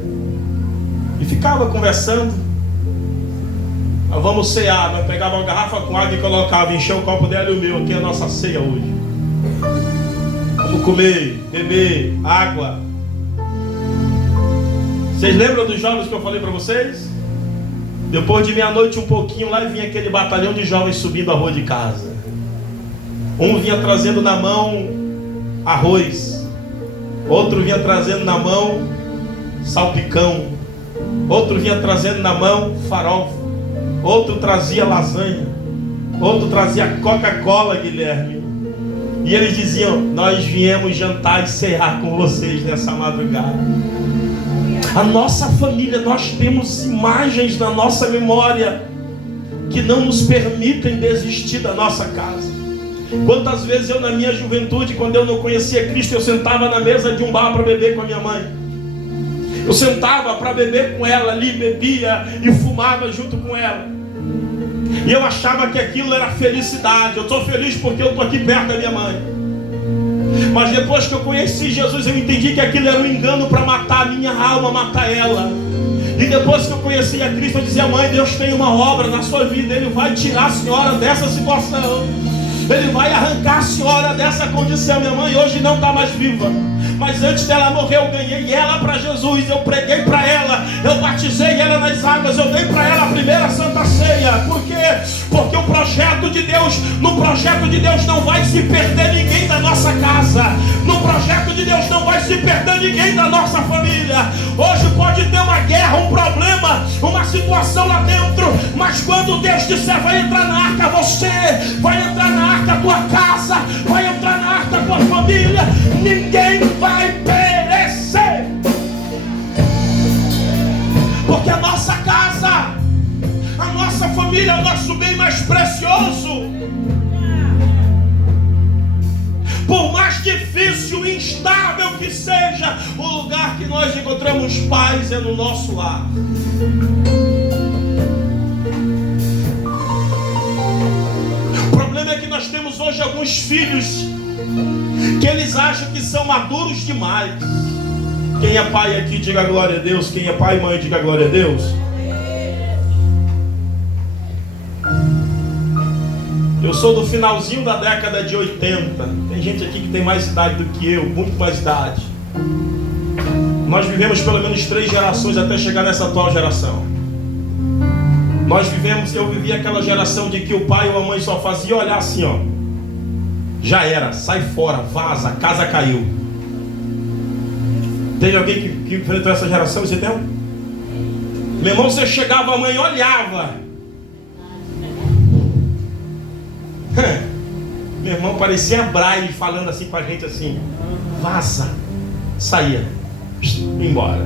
e ficava conversando. Nós vamos cear, nós pegava uma garrafa com água e colocava, encheu o copo dela e o meu, aqui é a nossa ceia hoje. Vamos comer, beber, água. Vocês lembram dos jovens que eu falei para vocês? Depois de meia-noite um pouquinho lá vinha aquele batalhão de jovens subindo a rua de casa. Um vinha trazendo na mão arroz, outro vinha trazendo na mão salpicão, outro vinha trazendo na mão farofa, outro trazia lasanha, outro trazia Coca-Cola, Guilherme. E eles diziam: nós viemos jantar e cear com vocês nessa madrugada. A nossa família, nós temos imagens na nossa memória que não nos permitem desistir da nossa casa. Quantas vezes eu, na minha juventude, quando eu não conhecia Cristo, eu sentava na mesa de um bar para beber com a minha mãe. Eu sentava para beber com ela ali, bebia e fumava junto com ela. E eu achava que aquilo era felicidade. Eu estou feliz porque eu estou aqui perto da minha mãe. Mas depois que eu conheci Jesus, eu entendi que aquilo era um engano para matar a minha alma, matar ela. E depois que eu conheci a Cristo, eu dizia: mãe, Deus tem uma obra na sua vida. Ele vai tirar a senhora dessa situação. Ele vai arrancar a senhora dessa condição. Minha mãe hoje não está mais viva, mas antes dela morrer eu ganhei ela para Jesus. Eu preguei para ela, eu batizei ela nas águas, eu dei para ela a primeira Santa Ceia. Por quê? Porque o projeto de Deus, no projeto de Deus não vai se perder ninguém da nossa casa. No projeto de Deus não vai se perder ninguém da nossa família. Hoje pode ter uma guerra, um problema, uma situação lá dentro, mas quando Deus disser vai entrar na arca, você vai entrar na arca, a tua casa vai entrar na arca, a tua família, ninguém vai perecer. Porque a nossa casa, a nossa família é o nosso bem mais precioso. Por mais difícil e instável que seja, o lugar que nós encontramos paz é no nosso lar. O problema é que nós temos hoje alguns filhos que eles acham que são maduros demais. Quem é pai aqui, diga glória a Deus. Quem é pai e mãe, diga glória a Deus. Eu sou do finalzinho da década de 80. Tem gente aqui que tem mais idade do que eu, muito mais idade. Nós vivemos pelo menos 3 gerações até chegar nessa atual geração. Eu vivi aquela geração de que o pai ou a mãe só fazia olhar assim, ó. Já era, sai fora, vaza, a casa caiu. Teve alguém que enfrentou essa geração esse tempo? Meu irmão, você chegava, a mãe olhava. Meu irmão parecia Braille falando assim com a gente assim: vaza, saía, embora.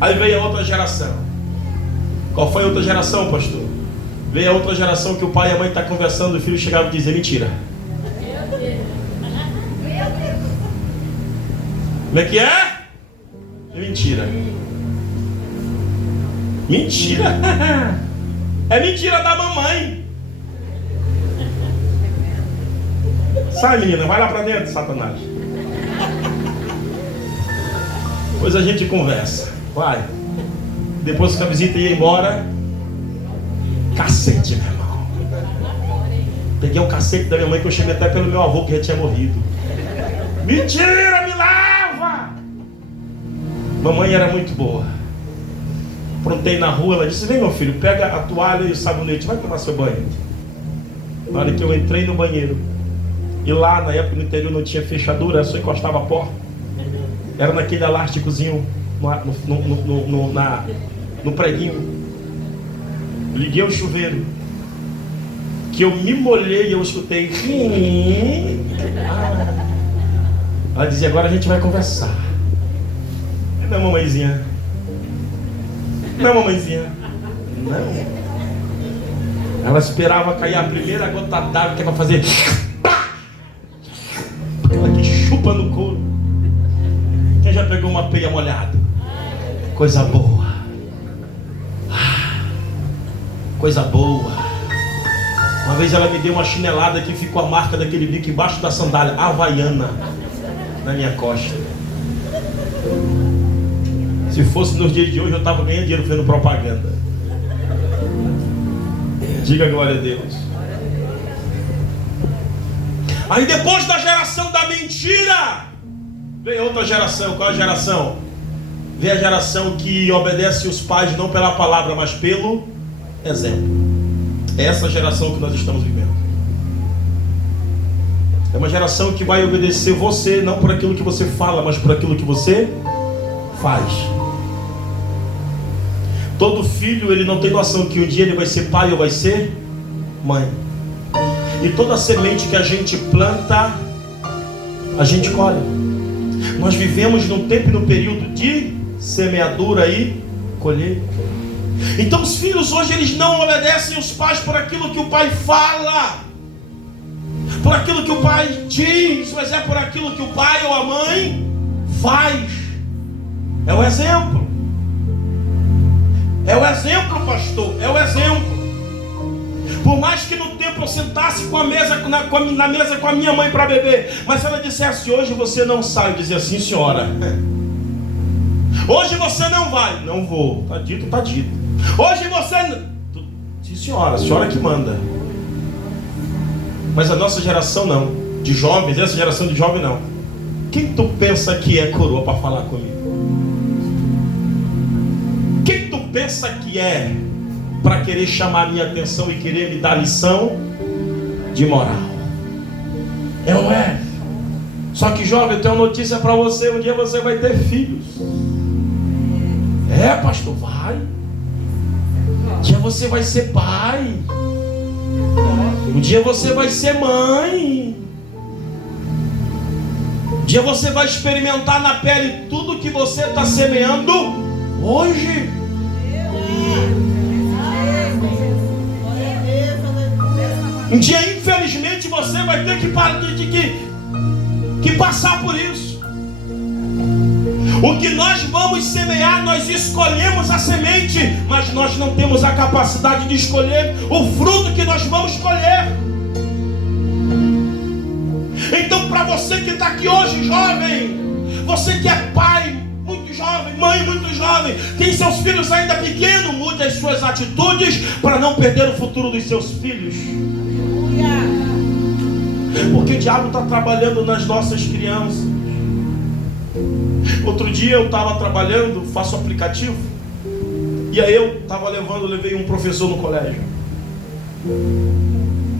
Aí veio a outra geração. Qual foi a outra geração, pastor? Veio a outra geração que o pai e a mãe estão conversando, o filho chegava e dizia: mentira. Como é que é? É mentira. Mentira? É mentira da mamãe. Sai, menina, vai lá pra dentro, Satanás. Depois a gente conversa. Vai. Depois que a visita ia embora, cacete, meu irmão. Peguei um cacete da minha mãe que eu cheguei até pelo meu avô que já tinha morrido. Mentira, me lava! Mamãe era muito boa. Aprontei na rua, ela disse: vem, meu filho, pega a toalha e o sabonete, vai tomar seu banho. Na hora que eu entrei no banheiro, e lá na época no interior não tinha fechadura, só encostava a porta. Era naquele elásticozinho no preguinho. Liguei o chuveiro. que eu me molhei e eu escutei. Ela dizia, agora a gente vai conversar. Não, mamãezinha. Não, mamãezinha. Não. Ela esperava cair a primeira gota d'água que é para fazer. Aquela que chupa no couro. Quem já pegou uma peia molhada? Coisa boa. Coisa boa. Uma vez ela me deu uma chinelada que ficou a marca daquele bico embaixo da sandália havaiana na minha costa. Se fosse nos dias de hoje eu estava ganhando dinheiro fazendo propaganda. Diga glória a Deus. Aí depois da geração da mentira, vem outra geração. Qual é a geração? Vem a geração que obedece os pais não pela palavra, mas pelo exemplo. É essa geração que nós estamos vivendo. É uma geração que vai obedecer você não por aquilo que você fala, mas por aquilo que você faz. Todo filho, ele não tem noção que um dia ele vai ser pai ou vai ser mãe. E toda semente que a gente planta, a gente colhe. Nós vivemos num tempo e num período de semeadura e colheita. Então os filhos hoje, eles não obedecem os pais por aquilo que o pai fala, por aquilo que o pai diz, mas é por aquilo que o pai ou a mãe faz. É o exemplo. É o exemplo, pastor. É o exemplo. Por mais que no tempo eu sentasse na mesa com a minha mãe para beber, mas se ela dissesse, hoje você não sai, eu dizia, sim senhora. Hoje você não vai. Não vou. Está dito, está dito. Hoje você não... Sim senhora, a senhora que manda. Mas a nossa geração não. De jovens, essa geração de jovem não. Quem tu pensa que é coroa para falar comigo? Quem tu pensa que é para querer chamar a minha atenção e querer me dar lição de moral? É ou não é? Só que jovem, eu tenho uma notícia para você. Um dia você vai ter filhos. É, pastor, vai. Um dia você vai ser pai. Um dia você vai ser mãe. Um dia você vai experimentar na pele tudo que você está semeando hoje. Um dia, infelizmente, você vai ter que passar por isso. O que nós vamos semear, nós escolhemos a semente, mas nós não temos a capacidade de escolher o fruto que nós vamos colher. Então, para você que está aqui hoje, jovem, você que é pai muito jovem, mãe muito jovem, tem seus filhos ainda pequenos, mude as suas atitudes para não perder o futuro dos seus filhos. Porque o diabo está trabalhando nas nossas crianças. Outro dia eu estava trabalhando, faço aplicativo, e aí eu estava levei um professor no colégio,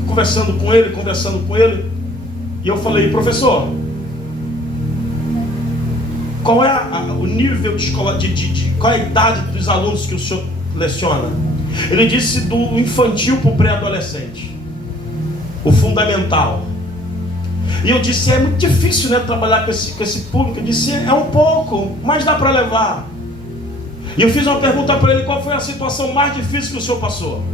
conversando com ele, e eu falei, professor, qual é o nível de escola, qual é a idade dos alunos que o senhor leciona? Ele disse do infantil para o pré-adolescente, o fundamental. E eu disse, é muito difícil, né, trabalhar com esse público. Eu disse, é um pouco, mas dá para levar. E eu fiz uma pergunta para ele, qual foi a situação mais difícil que o senhor passou?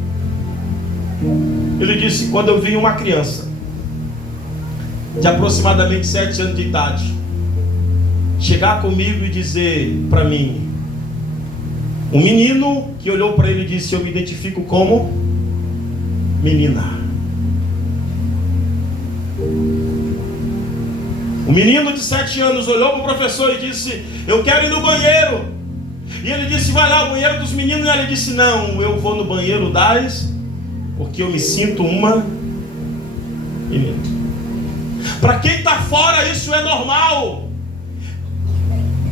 Ele disse, quando eu vi uma criança de aproximadamente 7 anos de idade chegar comigo e dizer para mim, um menino que olhou para ele e disse, eu me identifico como menina. O menino de 7 anos olhou para o professor e disse, eu quero ir no banheiro. E ele disse, vai lá, o banheiro dos meninos. E ele disse, não, eu vou no banheiro das, porque eu me sinto uma menina. Para quem está fora, isso é normal.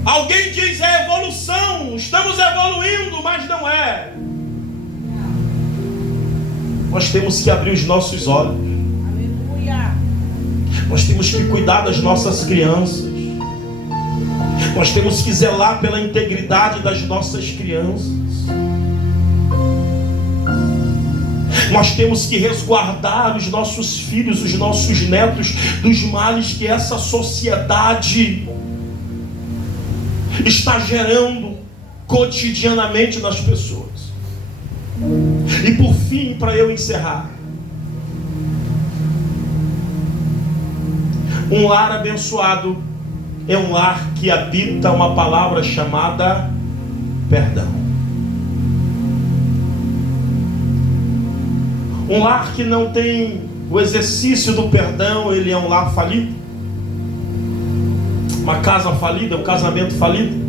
Alguém diz, é evolução, estamos evoluindo, mas não é. Nós temos que abrir os nossos olhos. Nós temos que cuidar das nossas crianças. Nós temos que zelar pela integridade das nossas crianças. Nós temos que resguardar os nossos filhos, os nossos netos, dos males que essa sociedade está gerando cotidianamente nas pessoas. E por fim, para eu encerrar, um lar abençoado é um lar que habita uma palavra chamada perdão. Um lar que não tem o exercício do perdão, ele é um lar falido. Uma casa falida, um casamento falido.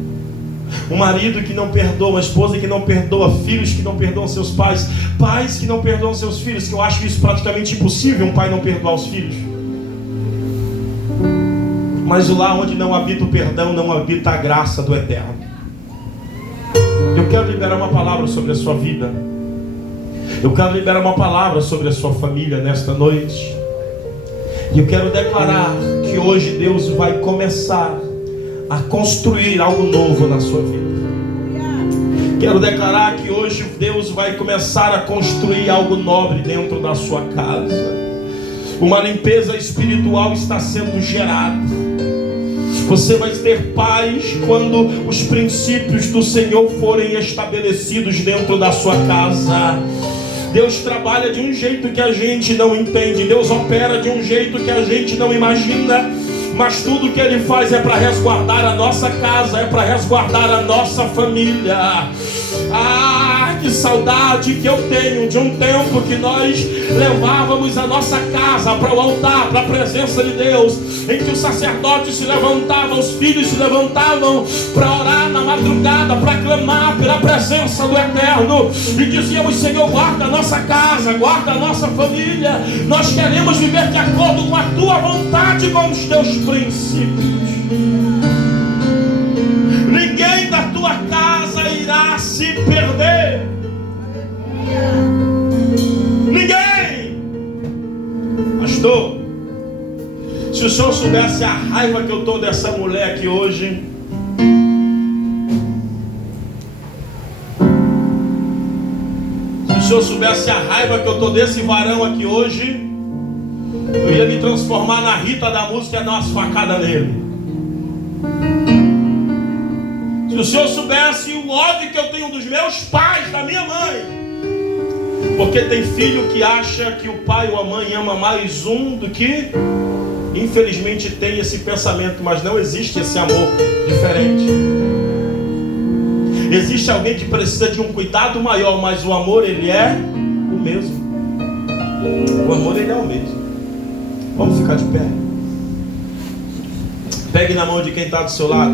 Um marido que não perdoa, uma esposa que não perdoa, filhos que não perdoam seus pais, pais que não perdoam seus filhos, que eu acho isso praticamente impossível, um pai não perdoar os filhos. Mas o lar onde não habita o perdão, não habita a graça do Eterno. Eu quero liberar uma palavra sobre a sua vida. Eu quero liberar uma palavra sobre a sua família nesta noite. E eu quero declarar que hoje Deus vai começar a construir algo novo na sua vida. Quero declarar que hoje Deus vai começar a construir algo nobre dentro da sua casa. Uma limpeza espiritual está sendo gerada. Você vai ter paz quando os princípios do Senhor forem estabelecidos dentro da sua casa. Deus trabalha de um jeito que a gente não entende. Deus opera de um jeito que a gente não imagina. Mas tudo que Ele faz é para resguardar a nossa casa, é para resguardar a nossa família. Ah, que saudade que eu tenho de um tempo que nós levávamos a nossa casa para o altar, para a presença de Deus, em que os sacerdotes se levantavam, os filhos se levantavam para orar na madrugada, para clamar pela presença do Eterno, e dizíamos: Senhor, guarda a nossa casa, guarda a nossa família. Nós queremos viver de acordo com a Tua vontade, com os Teus princípios. Ninguém da tua casa irá se perder. Ninguém. Pastor, se o senhor soubesse a raiva que eu estou dessa mulher aqui hoje. Se o senhor soubesse a raiva que eu estou desse varão aqui hoje, eu ia me transformar na Rita da música e dar umas facadas nele. Se o senhor soubesse o ódio que eu tenho dos meus pais, da minha mãe. Porque tem filho que acha que o pai ou a mãe ama mais um do que... Infelizmente tem esse pensamento, mas não existe esse amor diferente. Existe alguém que precisa de um cuidado maior, mas o amor, ele é o mesmo. O amor, ele é o mesmo. Vamos ficar de pé. Pegue na mão de quem está do seu lado.